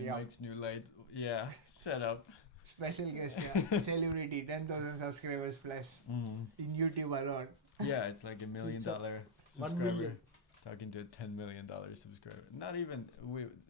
New mics, new light. Yeah, setup. Special guest, celebrity, 10,000 subscribers plus in YouTube alone. Yeah, it's like $1 million subscriber. 1 million. Talking to a $10 million subscriber. Not even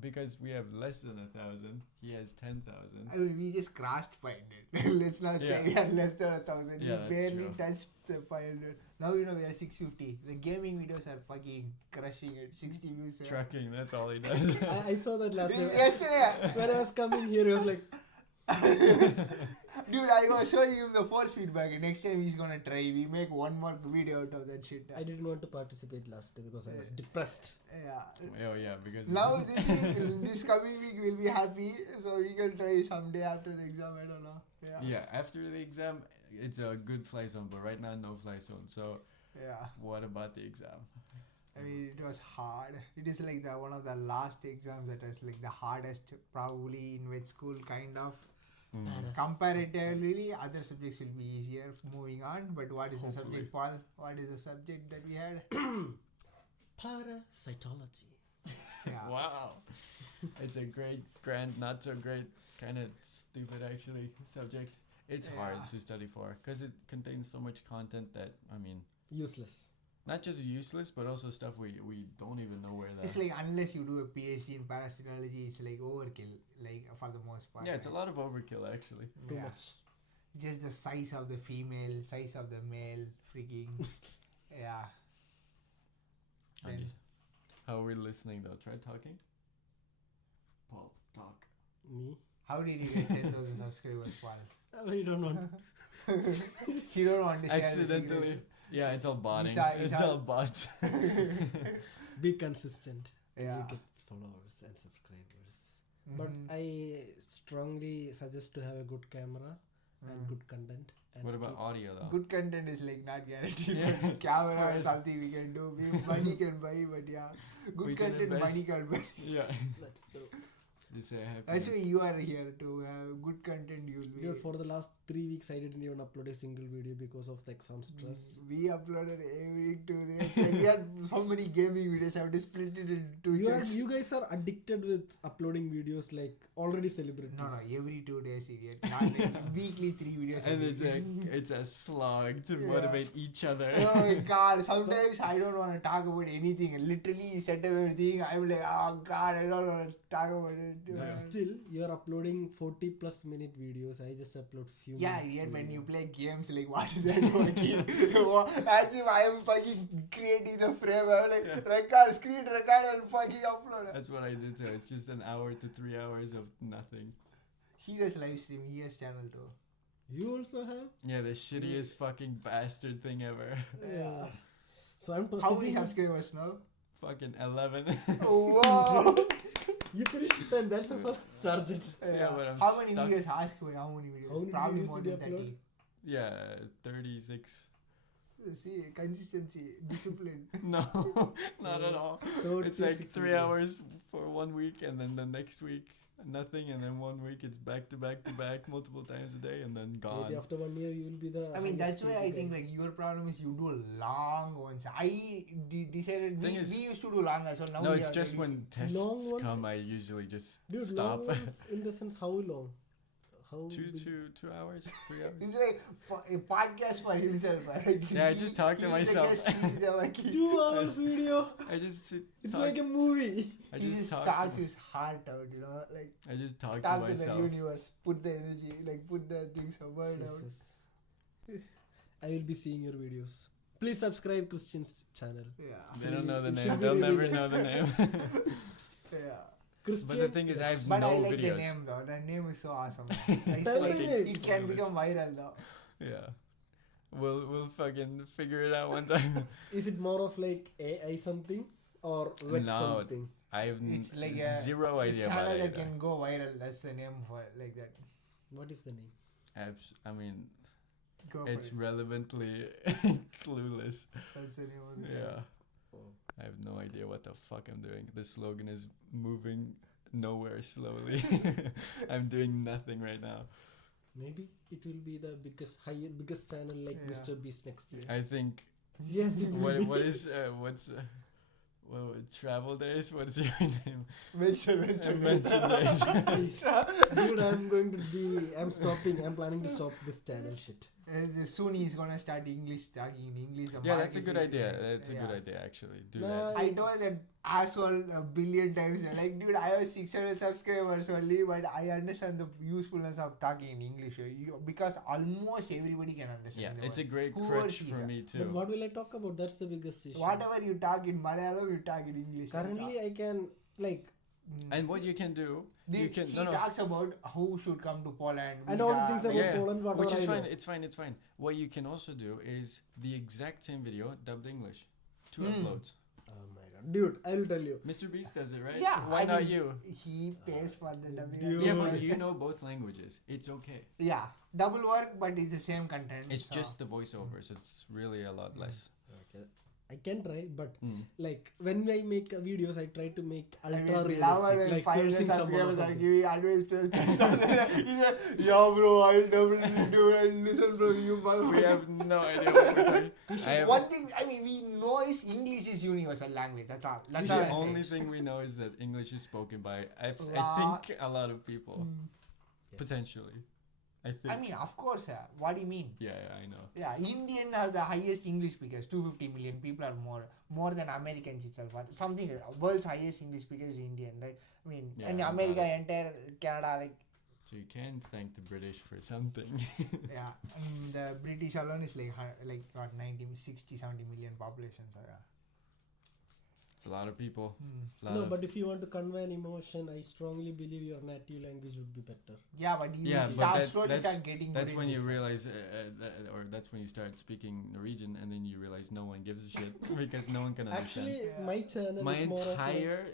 because we have less than 1,000. He has 10,000. I mean, we just crossed 500. Let's not say we have less than 1,000. Yeah, we barely true. touched the 500. Now we are 650. The gaming videos are fucking crushing it. 60 views. Trucking, that's all he does. I saw that last night. Yesterday. When I was coming here, he was like, Dude, I was showing him the force feedback. Next time he's gonna try. We make one more video out of that shit. I didn't want to participate last day because I was depressed. Yeah. Oh yeah, because Now this week, this coming week, we'll be happy. So we can try someday after the exam. I don't know. Yeah, after the exam, it's a good fly zone, but right now no fly zone. So what about the exam? I mean, it was hard. It is like one of the last exams that was like the hardest, probably in vet school, kind of. Comparatively, other subjects will be easier moving on. But what is the subject, Paul? What is the subject that we had? Parasitology. Yeah. Wow. It's a great, grand, not so great, kind of stupid actually subject. It's hard to study for because it contains so much content that, I mean... Useless. Not just useless, but also stuff we don't even know where that... It's like unless you do a PhD in parasitology, it's like overkill, like for the most part. Yeah, it's a lot of overkill actually. Too much. Just the size of the female, size of the male, freaking... yeah. How are we listening though? Try talking. Paul, talk. Me? How did you get 10,000 subscribers, Paul? I don't know. You don't want to share Accidentally. Yeah, it's all botting. It's all bots. Be consistent. Yeah. You get followers and subscribers. But I strongly suggest to have a good camera and good content. And what about audio though? Good content is like not guaranteed. But camera is something we can do. Money can buy, but good content money can buy. Yeah. Let's do. That's why you are here to have good content. You'll be. Dude, for the last 3 weeks, I didn't even upload a single video because of the exam stress. We uploaded every 2 days. Like we had so many gaming videos. I have to split it into 2 chunks. You guys are addicted with uploading videos like already celebrities. No, every 2 days, idiot. Not like weekly 3 videos. And it's a slog to motivate each other. Oh my god, sometimes I don't want to talk about anything. Literally, you set up everything. I'm like, oh god, I don't want to talk about it. But still, you're uploading 40 plus minute videos. I just upload few minutes. Yeah, yet when you play games, like, what is that working? As if I am fucking creating the frame. I'm like, screen record and fucking upload. That's what I did too. It's just an hour to 3 hours of nothing. He does live stream. He has channel too. You also have? Yeah, the shittiest fucking bastard thing ever. Yeah. So I'm How many subscribers now? Fucking 11. Oh, wow. You finished 10. That's the first target. Yeah, but I'm how many stuck. videos? Ask me how many videos. How many Probably videos more did than you 30. Yeah, 36. See, consistency, discipline. No, not at all. It's like 3 hours for 1 week, and then the next week nothing, and then 1 week it's back to back to back multiple times a day, and then gone. Maybe after 1 year you will be the. I mean, that's why I think like your problem is you do long ones. I decided we used to do long, so now no, we it's are just when tests come, I usually just stop. Long ones in the sense, how long? How 2 hours, 3 hours. It's like a podcast for himself. Like Yeah, I just talk to myself. 2 hours video. I just sit. It's like a movie. He just talks his heart out, you know, like I just talk to myself. the universe, put the energy, like put the things about out. I will be seeing your videos. Please subscribe Christian's channel. Yeah. They don't know the It name. should be They'll really never nice. know the name. Yeah. But the thing is, I have But no I like videos. the name though. The name is so awesome. Like, Tell like, the name. it can become viral though. Yeah. We'll fucking figure it out one time. Is it more of like AI something or web something? I have It's like a zero idea about channel it. that can go viral. That's the name for it, like that. What is the name? I mean, Go for it's it. relevantly clueless. That's the name of the channel. Yeah. I have no idea what the fuck I'm doing. The slogan is moving nowhere slowly. I'm doing nothing right now. Maybe it will be the biggest channel like Mr. Beast next year. I think Yes, it will be. Well, travel days. What is your name? Venture. Adventure days. Please. Dude, I'm stopping. I'm planning to stop this channel shit. Soon he's gonna start talking in English. The Yeah, that's a market good is- idea. That's a yeah. good idea, actually. Do Nah, that. I told that asshole a billion times. Like, dude, I have 600 subscribers only, but I understand the usefulness of talking in English because almost everybody can understand. Yeah, the it's a word. great Who crutch else for is me But too. what will I talk about? That's the biggest issue. Whatever you talk in Malayalam, you talk in English. Currently, I can like And what you can do, you can he talks about who should come to Poland. I know all the things visa, about Yeah, Poland, whatever which is I fine. know. It's fine. It's fine. What you can also do is the exact same video dubbed English, 2 uploads. Oh my god, dude! I will tell you. Mr. Beast does it, right? Yeah, Why I not mean, you? He pays for the dubbing. Dude. Yeah, but you know both languages. It's okay. Yeah, double work, but it's the same content. It's so- just the voiceovers. It's really a lot less. Okay, I can try, but Mm. like when I make videos, I try to make I mean, ultra Lava realistic, and like 500 cursing someone or subscribers are something. giving advice to 10,000. He said, yeah, bro, I'll double do and listen from you, We motherfucker. have no idea what we're talking. I have, One thing, I mean, we know is English is universal language. That's all. That's all the I'm only saying. thing we know is that English is spoken by, I La- think, a lot of people. Yes. Potentially. I think. I mean, of course, what do you mean? yeah, I know. Yeah, Indian has the highest English speakers. 250 million people are more than Americans itself. Or something world's highest English speaker is Indian, right? I mean, Yeah, and I got America, it. entire Canada, like So you can thank the British for something. yeah, the British alone is like what 60, 70 million population. So yeah. It's a lot of people. Lot No, of- but if you want to convey an emotion, I strongly believe your native language would be better. Yeah, but you Yeah, but slowly that's- start getting. That's good when in you this. realize, or that's when you start speaking Norwegian, and then you realize no one gives a shit because no one can understand. Actually, Yeah. my channel My is more of like, entire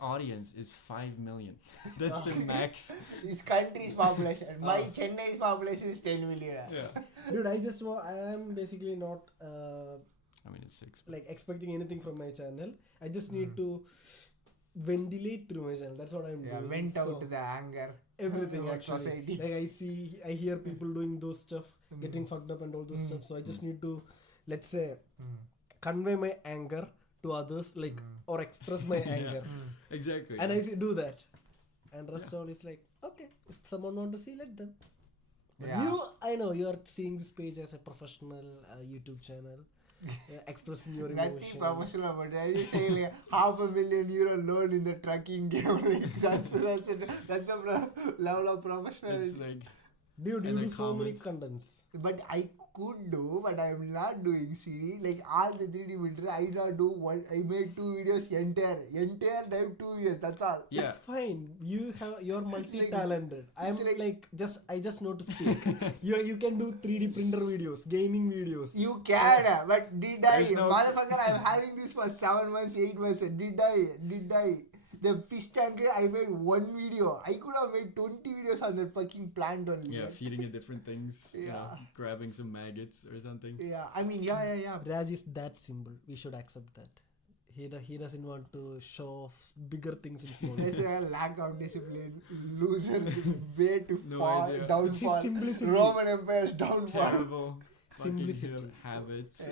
audience is 5 million. That's the max. This country's population. My Chennai's population is 10 million. Yeah. dude. I am basically not I mean, it's 6. like expecting anything from my channel. I just need to ventilate through my channel. That's what I'm Yeah, doing. went out So, to the anger. everything about actually. society. Like I hear people doing those stuff, getting fucked up and all those stuff. So I just need to, let's say, convey my anger to others, like or express my anger, Exactly. and I do that. And rest all is like, okay, if someone want to see, let them. But Yeah. I know you are seeing this page as a professional YouTube channel, expressing your Nothing emotions. professional, but I just say like €500,000 loan in the trucking game. Like that's the level of it's professionalism. like, Dude, you And do a so many comment. contents. But I could do, but I am not doing CD. Like all the 3D filter, I not do one. I made 2 videos entire time 2 videos. That's all. yeah. It's fine. You're multi-talented. I'm it's like- like I just know to speak. you can do 3D printer videos, gaming videos. You can, but did I? There's no- Motherfucker, I'm having this for 7 months, 8 months. Did I? The fish tanker, I made 1 video. I could have made 20 videos on that fucking plant only. Yeah, feeding it different things. You know, Yeah. grabbing some maggots or something. Yeah, I mean, yeah. Raj is that simple. We should accept that. He doesn't want to show off bigger things in small. There's a lack of discipline, loser, way to No fall, idea. downfall. It's simplicity. Roman Empire's downfall. Terrible fucking Simplicity. habits.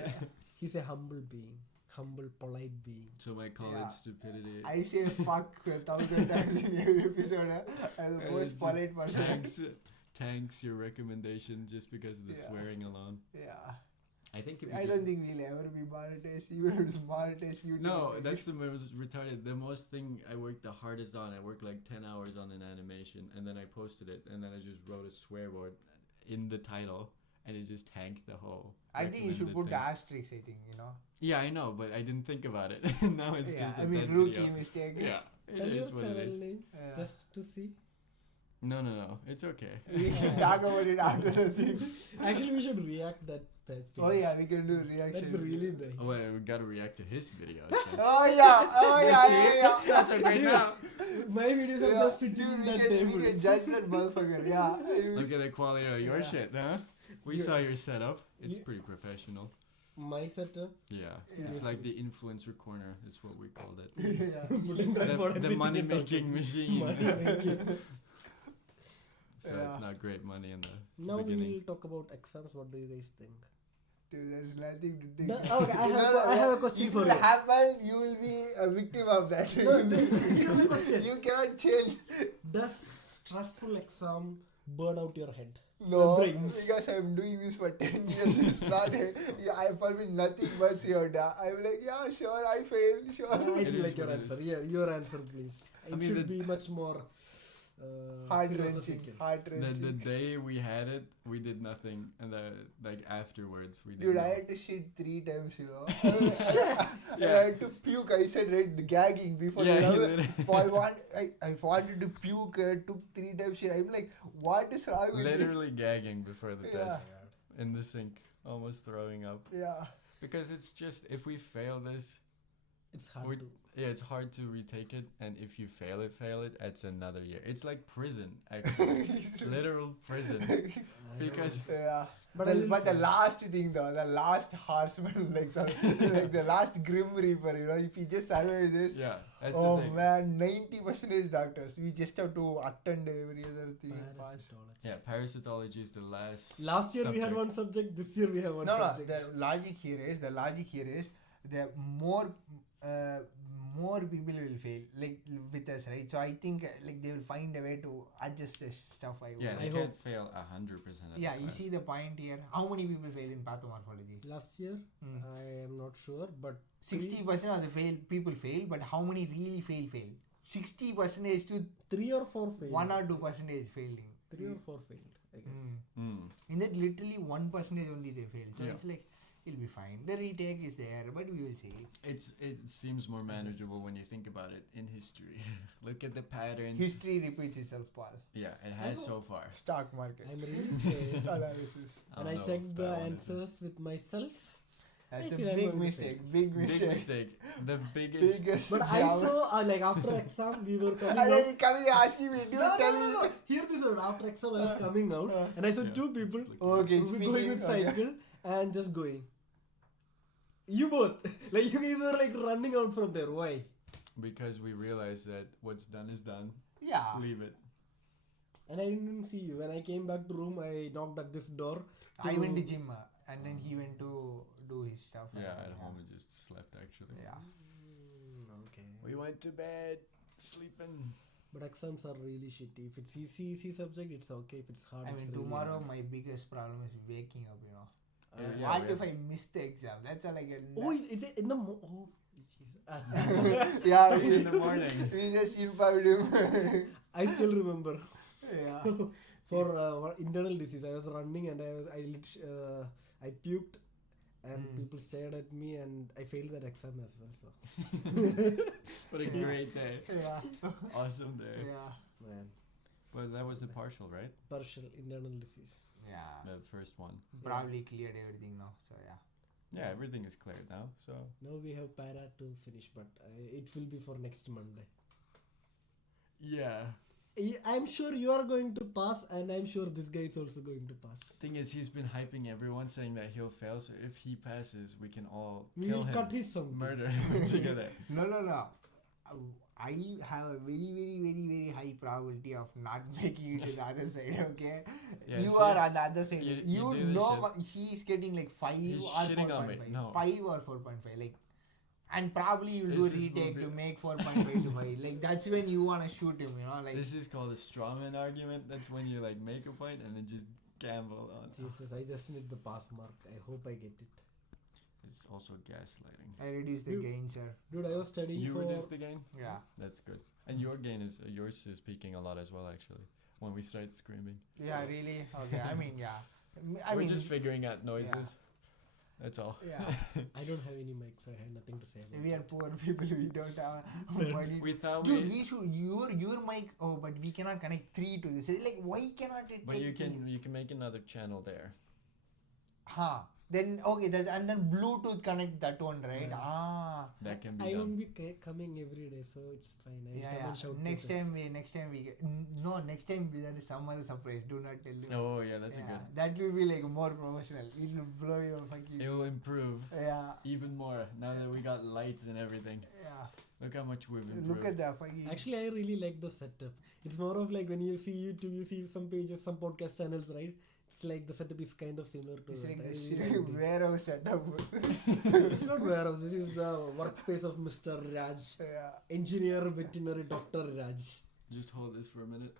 He's a humble being, humble, polite being. So I call Yeah. it stupidity. I say fuck 1,000 times in every episode. I'm the And most it polite just person. tanks your recommendation just because of the Yeah. swearing alone. Yeah. I think if I you don't think we'll ever be monetized, even if it's monetized YouTube. No, that's the most retarded. The most thing I worked the hardest on. I worked like 10 hours on an animation, and then I posted it, and then I just wrote a swear word in the title, and it just tanked the whole. I think you should recommended put the thing. asterisks, I think, you know. Yeah, I know, but I didn't think about it. Now it's Yeah, just I a mean, dead rookie video. mistake. Yeah, it Tell your is what it channel is. name Yeah. just to see. No, it's okay. We can talk about it after the thing. Actually, we should react that. Oh yeah, we can do reaction. That's really nice. Oh, wait, we gotta react to his videos. then. Oh yeah. It's not so great now. My videos are Yeah, just sitting dude, in we that can table. judge that motherfucker. Yeah. Look at the quality of your Yeah. shit, huh? We You- saw your setup. It's you- pretty professional. My setup. Yeah, Yeah. it's like the influencer corner. Is what we called it. Yeah. Putting tripod and The sitting money and making talking. machine. Money making. So Yeah. it's not great money in the Now we beginning. will talk about exams. What do you guys think? Dude, there's nothing to take. Okay, I have a question It for will you. happen. You will be a victim of that. No, here's the question. You cannot change. Does stressful exam burn out your head? No, Your brains? because I'm doing this for 10 years. It's not. I for me nothing but your I'm like, yeah, sure, I failed, sure. I It do is like your what it answer. Yeah, your answer, please. It mean, should the- be much more Heart wrenching. philosophical. Heart The wrenching. day we had it, we did nothing, and like afterwards we did. Dude, I nothing. had to shit 3 times, you know. I had to puke. I said right, gagging before. Yeah, you know, literally. I wanted to puke. I took 3 times shit. I'm like, what is wrong with Literally gagging before the Yeah. test in the sink, almost throwing up. you? Yeah. Because it's just if we fail this, It's hard we, to. yeah, it's hard to retake it, and if you fail it, it's another year. It's like prison, actually, literal prison. Because Yeah. But But, I will the fail. last thing though, the last horseman, like like the last grim reaper, you know, if you just survive this, yeah, that's oh the thing. man, 90% doctors. We just have to attend every other thing and pass. Parasitology. Yeah, parasitology is the last. Last year we had subject. one subject. This year we have one No, subject. the logic here is the more people will fail like with us, right? So I think like they will find a way to adjust the stuff. Yeah, they I can't hope- fail 100%. Yeah, you see the point here. How many people fail in pathomorphology? Last year, Hmm. I am not sure, but 60% of the people fail, but how many really fail? 60% to 3 or 4 failed. 1 or 2% failing. 3 or 4 failed, I guess. Mm. Mm. In that literally 1% only they fail. So Yeah. it's like it'll be fine. The retake is there, but we will see. It seems more manageable when you think about it in history. Look at the patterns. History repeats itself, Paul. Yeah, it has know. so far. Stock market I'm really scared. analysis. When don't I know checked if the that one is- answers with myself, That's I a feel I'm big going to mistake. fail. Big Big mistake. mistake. The biggest. Biggest but I jam. saw like after exam we were coming And then out. you come here asking me, dude, No, tell no. me. Hear this out. After exam I was coming out and I saw Yeah. 2 people Okay, who were speaking. going with Okay. cycle and just going. You both. Like you guys were like running out from there. Why? Because we realized that what's done is done. Yeah. Leave it. And I didn't see you. When I came back to room, I knocked at this door. I went to gym and then he went to do his stuff. Yeah, at home I just slept actually. Yeah. Okay. We went to bed, sleeping. But exams are really shitty. If it's easy subject, it's okay. If it's hard, I it's mean, really tomorrow hard. my biggest problem is waking up, you know. Yeah, What we if have- I miss the exam? That's a, like a... Oh, is it in the oh, jeez. yeah, In the morning. We just informed him. I still remember. Yeah. For internal disease, I was running and I puked, and people stared at me, and I failed that exam as well. So What a great day. Yeah. Awesome day. Yeah. man, But that was the partial, right? partial internal disease. Yeah. The first one. Probably cleared everything now, so yeah. Yeah, everything is cleared now. So Now we have para to finish, but it will be for next Monday. yeah. I'm sure you are going to pass, and I'm sure this guy is also going to pass. Thing is, he's been hyping everyone, saying that he'll fail. So if he passes, we can all We kill will him, cut his something. murder him together. No. I have a very high probability of not making it to the other side, okay? Yeah, you see? are on the other side. You You do the know he's getting like 5 He's or shitting on me. 4.5. No. 5 or 4.5. Like, and probably you will do a This is retake to movie. make 4.5 to 5. Like, that's when you want to shoot him, you know? Like, This is called a strawman argument. That's when you like make a point and then just gamble on. Jesus, I just need the pass mark. I hope I get it. It's also gaslighting. I reduced the You- gain, sir. Dude, I was studying You for... reduce the gain. Yeah. That's good. And your gain is yours is peaking a lot as well. Actually, when we start screaming, Yeah, really? Okay, I mean, yeah. we're just figuring out noises. That's all. Yeah. I don't have any mic, so I have nothing to say about We it. are poor people, we don't have money. We thought Dude, we. we should your mic. Oh, but we cannot connect 3 to this. Like, why cannot it? But take you three? can make another channel there. Huh. Then okay, that's and then Bluetooth connect that one, right? Yeah. Ah. That can be I done. won't be coming every day, so it's fine. I will Yeah, come yeah. and shout Next to this. time we get, no, next time there is some other surprise. Do not tell them. Oh yeah, that's Yeah, a good. that will be like more professional. It will blow your fucking. It will improve Yeah. even more now that we got lights and everything. Yeah. Look how much we've improved. Look at that fucking. Actually, I really like the setup. It's more of like when you see YouTube, you see some pages, some podcast channels, right? it's like the setup is kind of similar to It's that. like I the really shit liked it. warehouse setup. It's not warehouse. This is the workspace of Mr. Raj, Yeah. engineer, veterinary, Dr. Raj. Just hold this for a minute.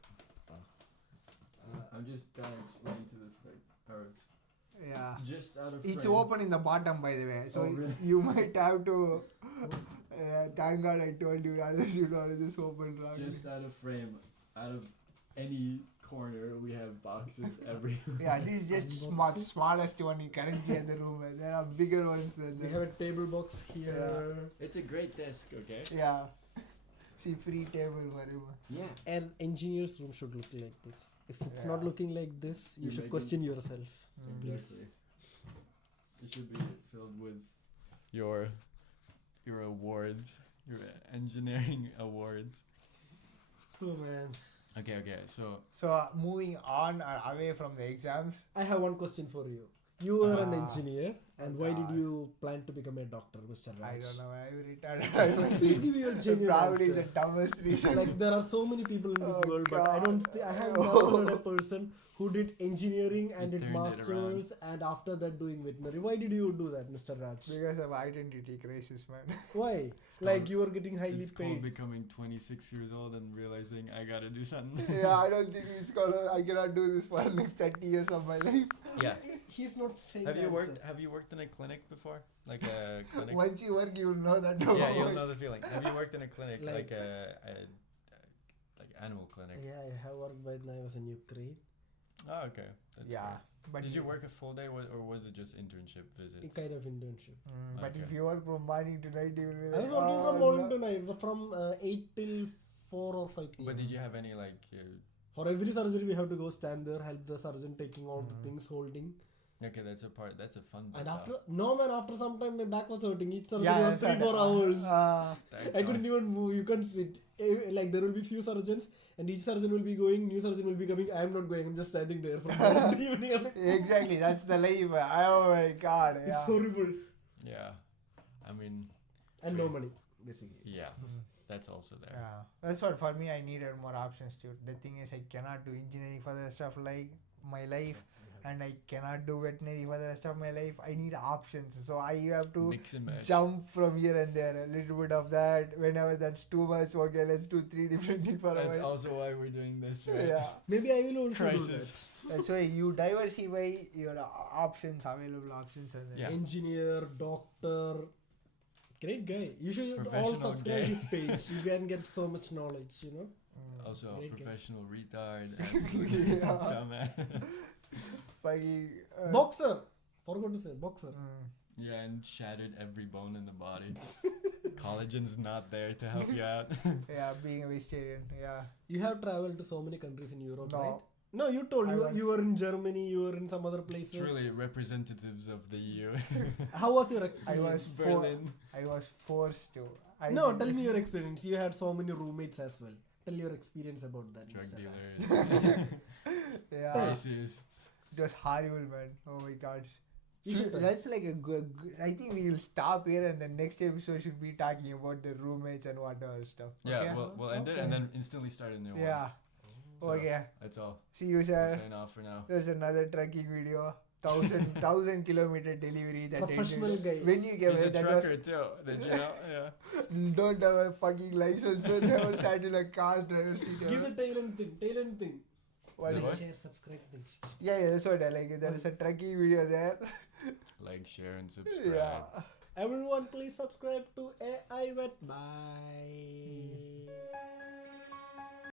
I'm just gonna explain to the earth. Yeah. Just out of It's frame. open in the bottom, by the way. So Oh, really? you might have to. Thank God I told you, otherwise you know just open wrong. Just out of frame, out of any corner, we have boxes everywhere. Yeah, this is just smallest one you currently in the room. There are bigger ones than We that. have a table box here. It's a great desk, okay? Yeah. See, free table for him. Yeah. An engineer's room should look like this. If it's not Yeah. looking like this, you You should make question yourself. Please. Exactly. It should be filled with your awards, your engineering awards. Oh man. Okay. So Moving on away from the exams. I have one question for you. You were an Ah. engineer, and why did God. you plan to become a doctor, Mr. Raj? I don't know. I'm retired. Please give me your genuine Probably answer. the dumbest reason. Like there are so many people in this Oh, world, but I don't. I have God. never heard a person who did engineering and He did turned it masters, and after that doing veterinary. Why did you do that, Mr. Raj? Because of identity crisis, man. Why? It's Like called- you were getting highly it's called paid. becoming 26 years old and realizing I gotta do something. Yeah, I don't think it's called. I cannot do this for the next 30 years of my life. Yeah. He's not saying. Have you that, worked? sir. Have you worked in a clinic before? Like a clinic? Once you work, you will know that. Yeah, you'll know the feeling. Have you worked in a clinic, Like- like like animal clinic? Yeah, I have worked when I was in Ukraine. Oh, okay. That's Yeah, great. but Did you work a full day, or was it just internship A visits? kind of internship. But if Okay. you work from morning to night, you will be I like, was working "Oh, from morning no." to night, from 8 till 4 or 5 p.m. But did you have any like? For every surgery, we have to go stand there, help the surgeon taking all the things, holding. Okay, that's a part. That's a fun. And bit, after, no man, after some time, my back was hurting. Each surgery Yeah, was 3-4 hours. That's I couldn't even move. You can't sit. Like there will be few surgeons, and each surgeon will be going. New surgeon will be coming. I am not going. I'm just standing there from morning to evening. I'm like, Exactly, that's the life. Oh my God. it's Yeah. horrible. Yeah, I mean, And no money, basically. yeah, that's also there. Yeah, that's what for me. I needed more options too. The thing is, I cannot do engineering for the rest of my life, and I cannot do veterinary for the rest of my life. I need options, so I have to Mix and match. jump from here and there. A little bit of that. Whenever that's too much, okay, let's do 3 different things for a That's while. also why we're doing this, right? Yeah, Maybe I will also do Crisis. that. that's why you diversify your options, available options, and then Yeah. Engineer, doctor. Great guy. You should all Professional subscribe guy. his page. You can get so much knowledge, you know. Also, a Great guy. professional retard, absolute Yeah. dumbass. fucking, Boxer. Forgot to say boxer. Yeah, and shattered every bone in the body. Collagen's not there to help you out. yeah, being a vegetarian. Yeah, You have traveled to so many countries in Europe, No. right? No, you told I you was- you were in Germany. You were in some other places. Truly representatives of the EU. How was your I experience? was Berlin. I was forced to. No, didn't- tell me your experience. You had so many roommates as well. Tell your experience about that. Drug Mr. Raj. dealers. Yeah, Racists. it was horrible, man. Oh my God. You should- That's like a good. I think we will stop here, and the next episode should be talking about the roommates and whatever stuff. Yeah, okay? we'll end it and then instantly start a new one. Yeah. So, Okay. That's all. See you, We're sir. signing off for now. There's another trekking video. 1,000 kilometer delivery that Professional ended. guy. When you get He's a that trucker too. Did you know? Yeah. don't have a fucking license, so never sat in a car driver seat. Give the ever. tail end thing. Tail end thing. What The is what? it? Share, subscribe thing. Yeah, that's what I like. There is a trekking video there. Like, share, and subscribe. Yeah. Everyone, please subscribe to AI Vet. Bye.